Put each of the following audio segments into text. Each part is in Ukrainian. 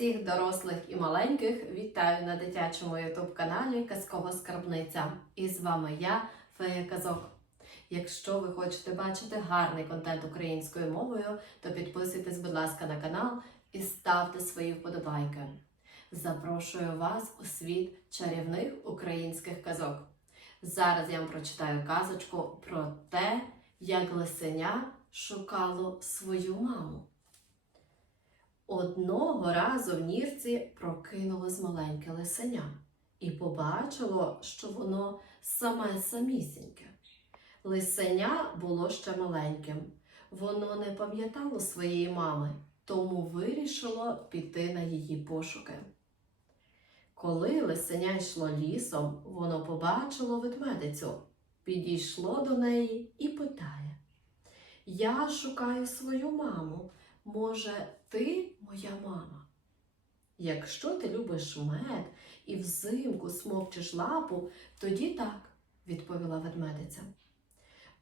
Всіх дорослих і маленьких вітаю на дитячому ютуб каналі Казкова Скарбниця. І з вами я, Фея Казок. Якщо ви хочете бачити гарний контент українською мовою, то підписуйтесь, будь ласка, на канал і ставте свої вподобайки. Запрошую вас у світ чарівних українських казок. Зараз я вам прочитаю казочку про те, як лисеня шукало свою маму. Одного разу в нірці прокинулось маленьке лисеня і побачило, що воно саме самісіньке. Лисеня було ще маленьким. Воно не пам'ятало своєї мами, тому вирішило піти на її пошуки. Коли лисеня йшло лісом, воно побачило ведмедицю, підійшло до неї і питає: Я шукаю свою маму. Може, ти моя мама? Якщо ти любиш мед і взимку смокчеш лапу, тоді так, відповіла ведмедиця.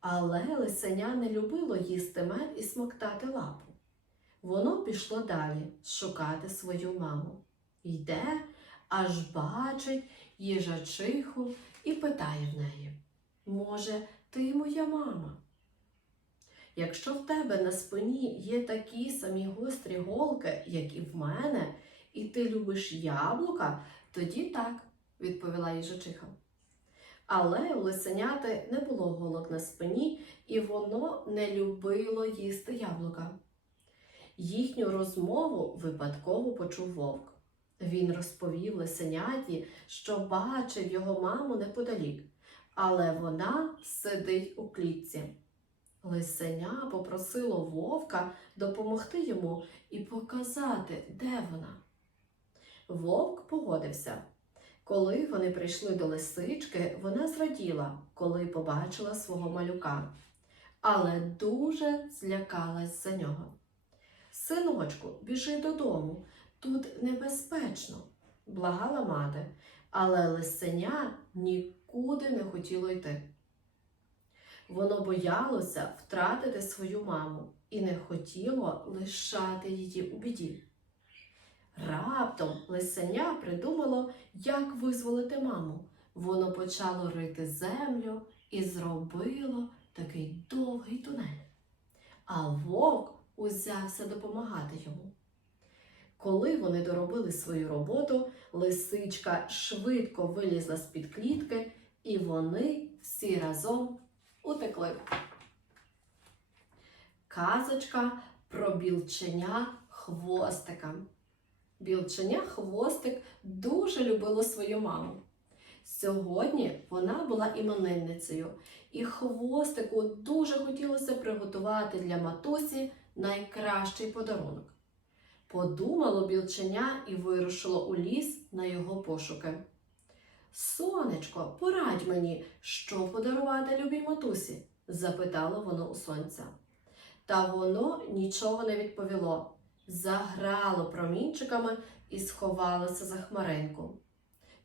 Але лисеня не любило їсти мед і смоктати лапу. Воно пішло далі шукати свою маму. Йде, аж бачить їжачиху і питає в неї: Може, ти моя мама? Якщо в тебе на спині є такі самі гострі голки, як і в мене, і ти любиш яблука, тоді так, відповіла їжачиха. Але у лисеняти не було голок на спині, і воно не любило їсти яблука. Їхню розмову випадково почув вовк. Він розповів лисеняті, що бачив його маму неподалік, але вона сидить у клітці. Лисеня попросило вовка допомогти йому і показати, де вона. Вовк погодився. Коли вони прийшли до лисички, вона зраділа, коли побачила свого малюка, але дуже злякалась за нього. Синочку, біжи додому, тут небезпечно, благала мати, але лисеня нікуди не хотіло йти. Воно боялося втратити свою маму і не хотіло лишати її у біді. Раптом лисеня придумало, як визволити маму. Воно почало рити землю і зробило такий довгий тунель. А вовк узявся допомагати йому. Коли вони доробили свою роботу, лисичка швидко вилізла з-під клітки, і вони всі разом утекли. Казочка про білченя хвостика. Білченя хвостик дуже любило свою маму. Сьогодні вона була іменинницею, і хвостику дуже хотілося приготувати для матусі найкращий подарунок. Подумало білченя і вирушило у ліс на його пошуки. Сонечко, порадь мені, що подарувати любій матусі? запитало воно у сонця. Та воно нічого не відповіло, заграло промінчиками і сховалося за хмаринку.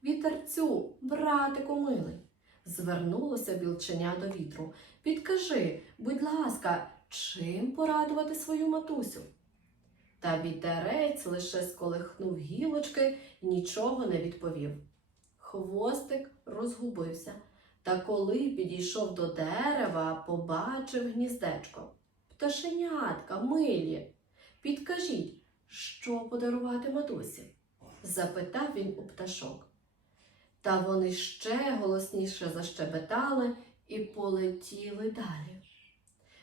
Вітерцю, братику милий, звернулося білченя до вітру. Підкажи, будь ласка, чим порадувати свою матусю? Та вітерець лише сколихнув гілочки і нічого не відповів. Хвостик розгубився, та коли підійшов до дерева, побачив гніздечко. Пташенятка, милі, підкажіть, що подарувати матусі? запитав він у пташок. Та вони ще голосніше защебетали і полетіли далі.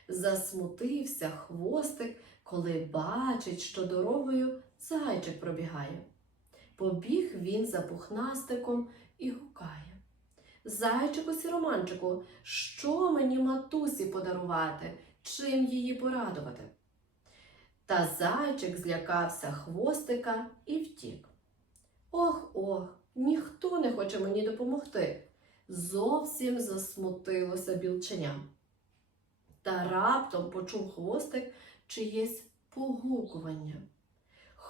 Засмутився хвостик, коли бачить, що дорогою зайчик пробігає. Побіг він за пухнастиком і гукає. Зайчику сіроманчику, що мені матусі подарувати, чим її порадувати? Та зайчик злякався хвостика і втік. Ох ох, ніхто не хоче мені допомогти. Зовсім засмутилося білченя. Та раптом почув хвостик чиєсь погукування.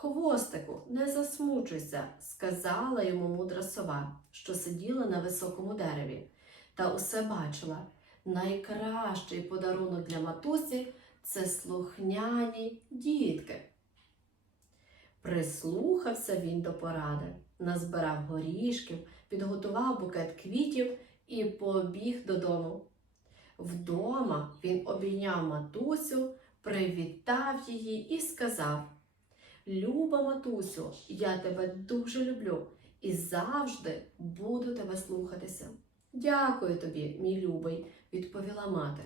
Хвостику, не засмучуйся, сказала йому мудра сова, що сиділа на високому дереві, та усе бачила. Найкращий подарунок для матусі це слухняні дітки. Прислухався він до поради, назбирав горішків, підготував букет квітів і побіг додому. Вдома він обійняв матусю, привітав її і сказав: Люба матусю, я тебе дуже люблю і завжди буду тебе слухатися. Дякую тобі, мій любий, відповіла мати.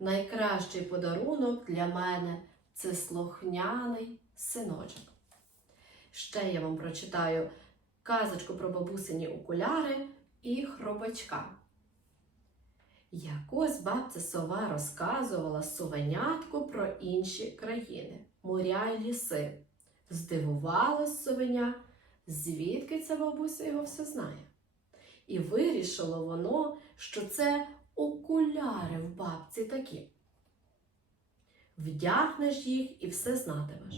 Найкращий подарунок для мене це слухняний синочок. Ще я вам прочитаю казочку про бабусині окуляри і хробачка. Якось бабця сова розказувала совенятку про інші країни, моря й ліси. Здивувалась совеня, звідки ця бабуся його все знає. І вирішило воно, що це окуляри в бабці такі. Вдягнеш їх і все знатимеш.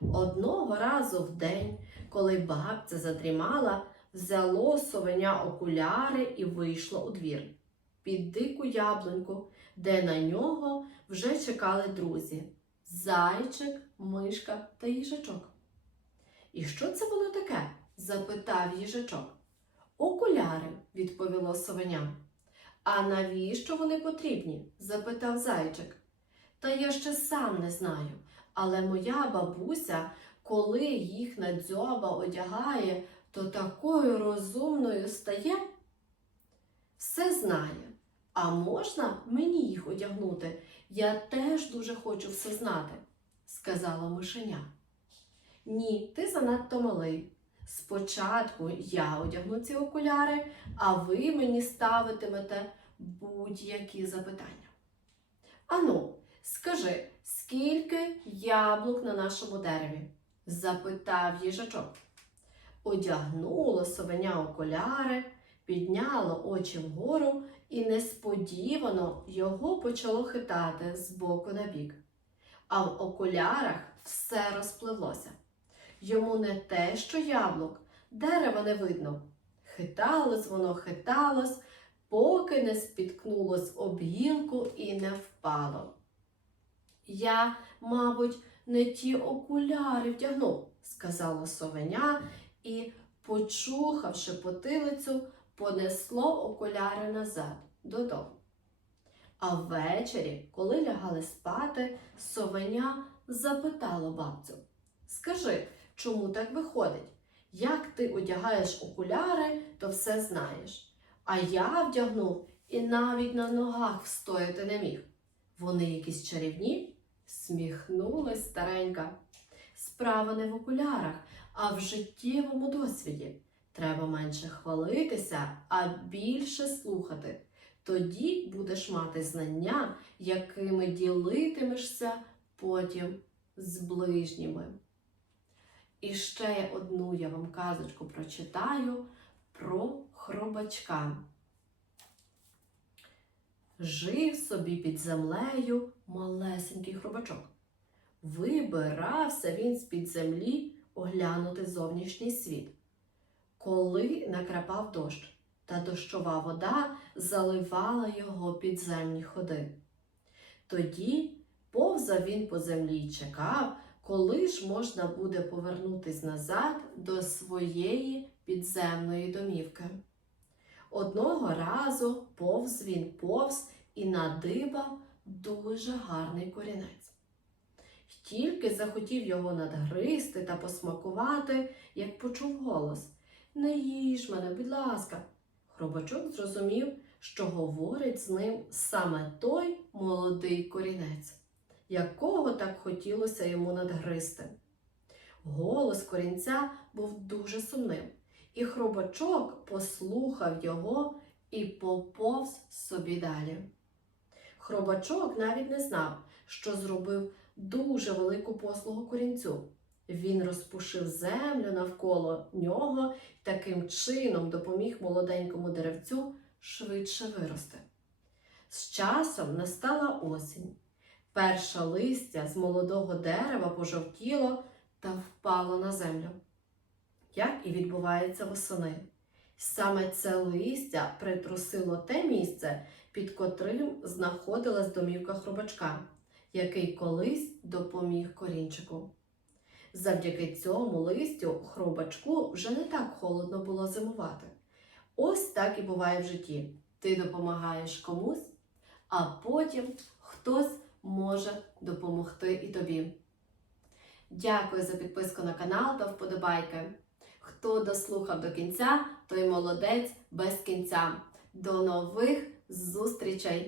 Одного разу в день, коли бабця задрімала, взяло совеня окуляри і вийшло у двір під дику яблуньку, де на нього вже чекали друзі зайчик, мишка та їжачок. І що це було таке? запитав їжачок. Окуляри, відповіло совеня. А навіщо вони потрібні? запитав зайчик. Та я ще сам не знаю. Але моя бабуся, коли їх на дзьоба одягає, то такою розумною стає. Все знає. А можна мені їх одягнути? Я теж дуже хочу все знати, сказала мишеня. Ні, ти занадто малий. Спочатку я одягну ці окуляри, а ви мені ставитимете будь-які запитання. Ану, скажи, скільки яблук на нашому дереві? запитав їжачок. Одягнуло совеня окуляри, підняло очі вгору, і несподівано його почало хитати з боку на бік. А в окулярах все розпливлося. Йому не те, що яблук, дерева не видно. Хиталось воно, хиталось, поки не спіткнулось об гілку і не впало. Я, мабуть, не ті окуляри вдягнув, сказала совеня і, почухавши потилицю, понесло окуляри назад додому. А ввечері, коли лягали спати, совеня запитала бабцю Скажи, чому так виходить? Як ти одягаєш окуляри, то все знаєш. А я вдягнув і навіть на ногах встояти не міг. Вони якісь чарівні? Сміхнулась старенька. Справа не в окулярах, а в життєвому досвіді. Треба менше хвалитися, а більше слухати. Тоді будеш мати знання, якими ділитимешся потім з ближніми. І ще одну я вам казочку прочитаю про хробачка. Жив собі під землею малесенький хробачок. Вибирався він з-під землі оглянути зовнішній світ. Коли накрапав дощ, та дощова вода заливала його підземні ходи. Тоді повзав він по землі й чекав, коли ж можна буде повернутись назад до своєї підземної домівки. Одного разу повз він повз і надибав дуже гарний корінець. Тільки захотів його надгризти та посмакувати, як почув голос Не їж мене, будь ласка. Хробачок зрозумів, що говорить з ним саме той молодий корінець, якого так хотілося йому надгризти. Голос корінця був дуже сумним, і хробачок послухав його і поповз собі далі. Хробачок навіть не знав, що зробив дуже велику послугу корінцю. Він розпушив землю навколо нього таким чином допоміг молоденькому деревцю швидше вирости. З часом настала осінь. Перше листя з молодого дерева пожовтіло та впало на землю. Як і відбувається восени. Саме це листя притрусило те місце, під котрим знаходилась домівка хробачка, який колись допоміг корінчику. Завдяки цьому листю хробачку вже не так холодно було зимувати. Ось так і буває в житті. Ти допомагаєш комусь, а потім хтось може допомогти і тобі. Дякую за підписку на канал та вподобайки. Хто дослухав до кінця, той молодець без кінця. До нових зустрічей!